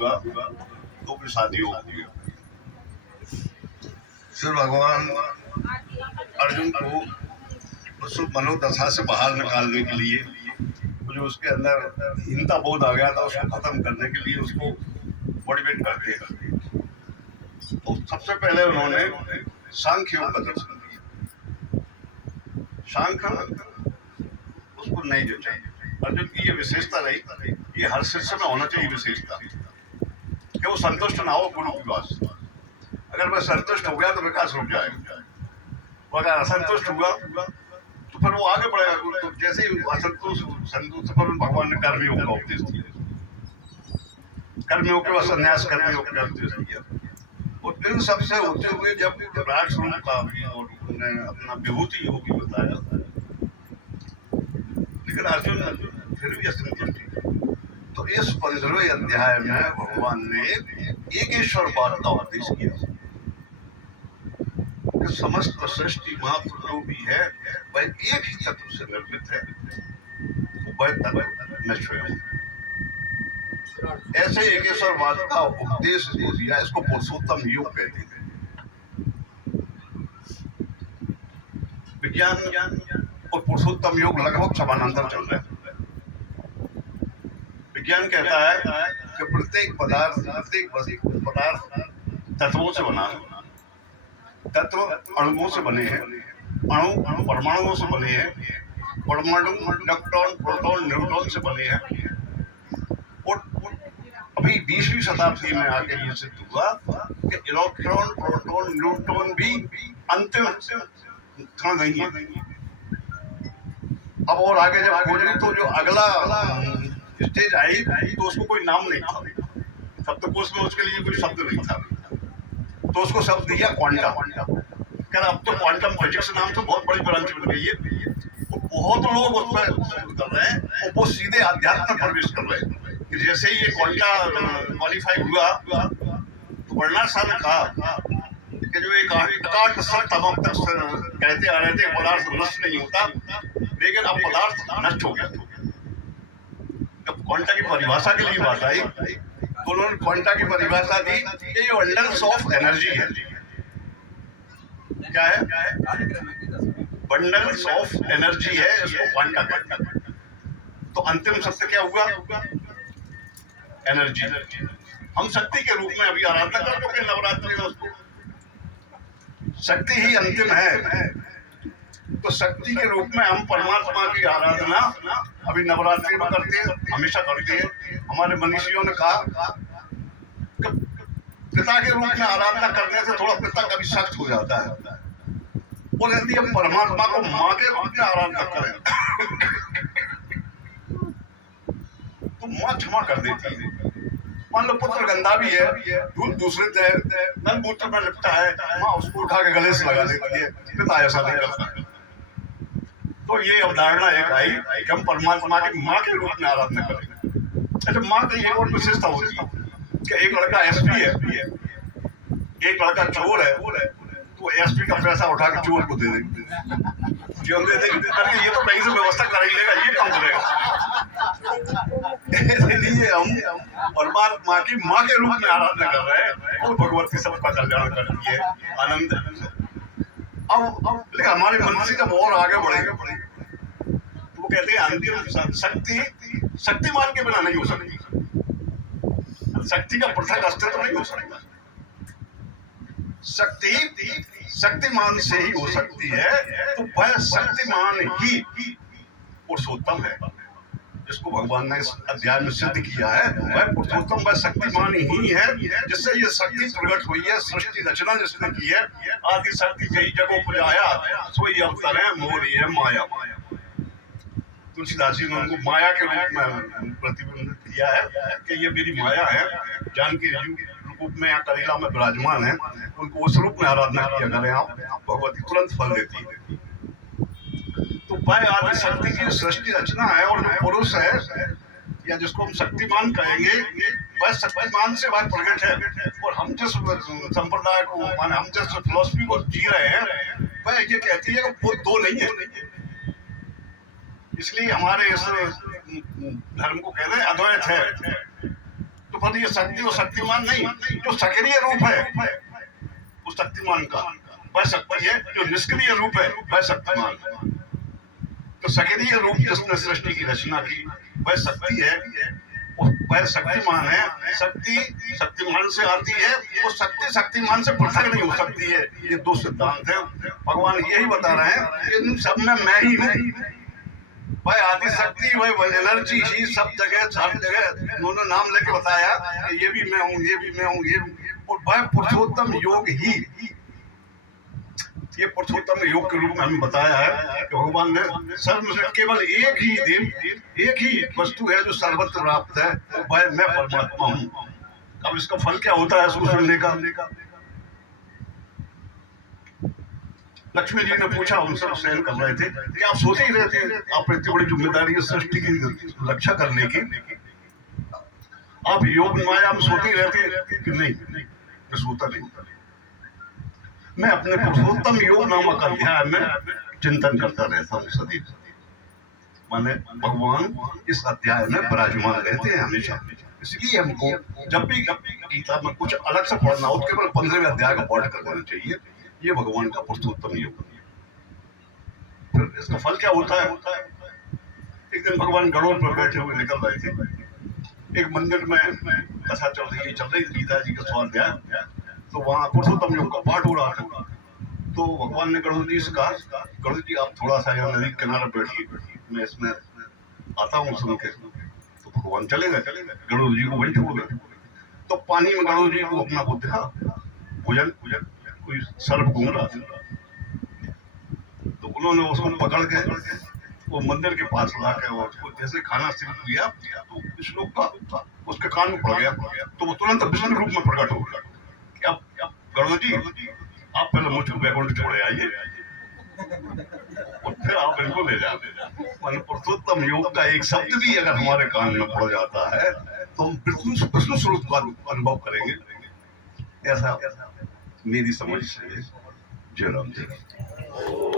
हुआ तो फिर शादी हो गई। फिर भगवान अर्जुन को उस मनोदशा से बाहर निकालने के लिए, जो उसके अंदर हीनता बोध आ गया था, उसको खत्म करने के लिए उसको मोटिवेट करते हैं। तो सबसे पहले उन्होंने सांख्य योग का दर्शन दिया। सांख्य उसको नहीं जचा। अर्जुन की ये विशेषता रही, ये हर शिष्य में होना चाहिए विशेषता, कि वो संतुष्ट ना हो गुरु की बात से। अगर वह संतुष्ट हो गया तो विकास रुक जाएगा, वो अगर असंतुष्ट हुआ तो फिर वो आगे बढ़ेगा। तो जैसे ही संतुष्ट पर भगवान ने कर्मयोग का उपदेश दिया, कर्मयोग के बाद संन्यास कर्मयोग का उपदेश दिया। और इन सबसे होते हुए जब विराट स्वरूप का उन्होंने अपना विभूति योग भी बताया, लेकिन अर्जुन फिर भी असंतुष्ट। तो इस 15वें अध्याय में भगवान ने एकेश्वर बात का उपदेश किया कि समस्त सृष्टि मात्र जो भी है वह एक ही तत्व से निर्मित है, वह तत्व नश्वर है। ऐसे एकेश्वरवाद का उपदेश दिया, इसको पुरुषोत्तम योग कहते हैं। विज्ञान और पुरुषोत्तम योग लगभग समानांतर चल रहे हैं। विज्ञान कहता है कि प्रत्येक पदार्थ तत्वों से बना है। तत्व अणुओं से बने हैं, अणु परमाणुओं से बने हैं, परमाणु इलेक्ट्रॉन प्रोटॉन न्यूट्रॉन से बने हैं। और अभी 20वीं शताब्दी में आके ये सिद्ध हुआ कि इलेक्ट्रॉन प्रोटॉन न्यूट्रॉन भी अंतिम क्षण नहीं है। अब और आगे जब खोजी तो जो अगला स्टेज आई तो उसको कोई नाम नहीं था, शब्दकोश में उसके लिए कोई शब्द नहीं था, तो उसको शब्द दिया क्वांटम। क्या अब तो क्वांटम फिजिक्स नाम तो बहुत बड़ी ब्रांच बन गई है, तो बहुत लोग उस पर कर रहे हैं और वो सीधे अध्यात्म में प्रवेश कर रहे हैं कि जैसे ही ये क्वांटा क्वालिफाई हुआ तो बर्नार्ड शॉ ने कहा कि जो एक आकाश सत्य तमाम तक कहते आ रहे थे पदार्थ नष्ट नहीं होता, लेकिन अब पदार्थ नष्ट हो गया। जब क्वांटा की परिभाषा के लिए बात आई तो उन्होंने क्वांटा की परिभाषा दी कि ये बंडल्स ऑफ एनर्जी है। क्या है? बंडल्स ऑफ एनर्जी है, इसको क्वांटा कहते हैं। तो अंतिम सत्य क्या हुआ? एनर्जी। हम शक्ति के रूप में अभी आराधना कर चुके हैं नवरात्रि में, उसको शक्ति ही अंतिम है। तो शक्ति के रूप में हम परमात्मा की आराधना अभी नवरात्रि में करते हैं, हमेशा करते हैं। हमारे मनीषियों ने कहा कि पिता के रूप में आराधना करने से थोड़ा पिता कभी सख्त हो जाता है, और यदि हम परमात्मा को माँ के रूप में आराधना करें तो माँ क्षमा कर देती है। मान लो पुत्र गंदा भी है, दूध दूसरे नल मूत्र में लिपटा है, माँ उसको उठा के गले से लगा देती है, पिता ऐसा नहीं करता। तो ये अवधारणा एक आई कि हम परमात्मा की माँ के रूप में आराधना करेंगे। अच्छा, माँ की एक और विशेषता होती है कि एक लड़का एसपी है, एक लड़का चोर है, तो एसपी का पैसा उठा के चोर को दे देंगे, जो दे देंगे करके ये तो कहीं से व्यवस्था कर ही लेगा, ये काम करेगा। इसलिए हम परमात्मा की माँ के रूप में आराधना कर रहे हैं और भगवती सबका कल्याण करती है, आनंद। अब लेकिन हमारे मनुष्य जब और आगे बढ़ेगा तो वो कहते हैं अंतिम शक्ति शक्तिमान के बिना नहीं हो सकती, शक्ति का पृथक अस्तित्व नहीं हो सकता। शक्ति शक्तिमान से ही हो सकती है, तो वह शक्तिमान ही पुरुषोत्तम है, जिसको भगवान ने इस अध्याय में सिद्ध किया है। वह पुरुषोत्तम वह शक्तिमान ही है जिससे ये शक्ति प्रकट हुई है, सृष्टि रचना जिसने की है। आदि शक्ति कई जगहों पर आया, सोई अवतर है मोरी है माया। तुलसीदास जी ने उनको माया के रूप में प्रतिबंधित किया है कि ये मेरी माया है। जानकी रूप में यहाँ करेला में विराजमान है, उनको उस रूप में आराधना किया करें आप, भगवती तुरंत फल देती है। तो वह आदि शक्ति की सृष्टि रचना है, और जो पुरुष है या जिसको हम शक्तिमान कहेंगे, वह शक्तिमान से वह प्रकट है। और हम जिस संप्रदाय को माने, हम जिस फिलॉसफी को जी रहे हैं, वह ये कहती है कि वो दो नहीं है। इसलिए हमारे इस धर्म को कहते हैं अद्वैत है। तो तो पर ये शक्ति और शक्तिमान नहीं, जो सक्रिय रूप है उस शक्तिमान का वह शक्ति है, जो निष्क्रिय रूप है वह शक्तिमान। तो सक्रिय रूप जिसने सृष्टि की रचना की वह शक्ति है, वह शक्तिमान है। शक्ति शक्तिमान से आती है, वो शक्ति शक्तिमान से पृथक नहीं हो सकती है। ये दो सिद्धांत है, भगवान यही बता रहे हैं कि इन सब में मैं ही हूँ। वह आदि शक्ति, वह एनर्जी ही सब जगह उन्होंने नाम लेके बताया कि ये भी मैं हूँ, ये भी मैं हूँ, ये, और वह पुरुषोत्तम योग ही, ये पुरुषोत्तम योग के रूप में हमें बताया है कि भगवान ने सर्व केवल एक ही देव, एक ही वस्तु है जो सर्वत्र व्याप्त है, वह मैं परमात्मा हूँ। अब इसका फल क्या होता है इसको सुनने का? लक्ष्मी जी ने पूछा, हम सब शयन कर रहे थे कि आप सोते ही रहते हैं, आप इतनी बड़ी जिम्मेदारी है सृष्टि की रक्षा करने की, आप योग माया में सोते ही रहते कि नहीं? मैं सोता नहीं, मैं अपने पुरुषोत्तम योग नामक अध्याय में चिंतन करता रहता हूँ सदैव। माने भगवान इस अध्याय में विराजमान रहते हैं हमेशा। इसलिए हमको जब भी गीता में कुछ अलग से पढ़ना हो, केवल 15वें अध्याय का पाठ कर देना चाहिए। ये भगवान का पुरुषोत्तम योग। फिर इसका फल क्या होता है? एक दिन भगवान गरुड़ पर बैठे हुए निकल रहे थे, एक मंदिर में कथा चल रही थी गीता जी का स्वाध्याय, तो वहाँ पुरुषोत्तम योग का पाठ हो रहा था। तो भगवान ने गरुड़ जी से कहा, गरुड़ जी आप थोड़ा सा यहाँ नदी किनारे बैठिए, मैं इसमें आता हूँ सुन के। तो भगवान चले गए, गरुड़ जी को वहीं छोड़ गए। तो पानी में गरुड़ जी को अपना बुद्ध दिखा, भुजन कोई सर्प घूम रहा था, तो उन्होंने उसको पकड़ के वो मंदिर के पास ला के उसको जैसे खाना शुरू किया तो श्लोक का उसके कान में पड़ गया, तो वो तुरंत विष्णु रूप में प्रकट हो गया। गरुड़ जी आप पहले मुझको बैकुंठ छोड़े आइए और फिर आप इनको ले जाते। पुरुषोत्तम योग का एक शब्द भी अगर हमारे कान में पड़ जाता है तो हम विष्णु स्वरूप का अनुभव करेंगे, ऐसा मेरी समझ से। जय राम, जय राम।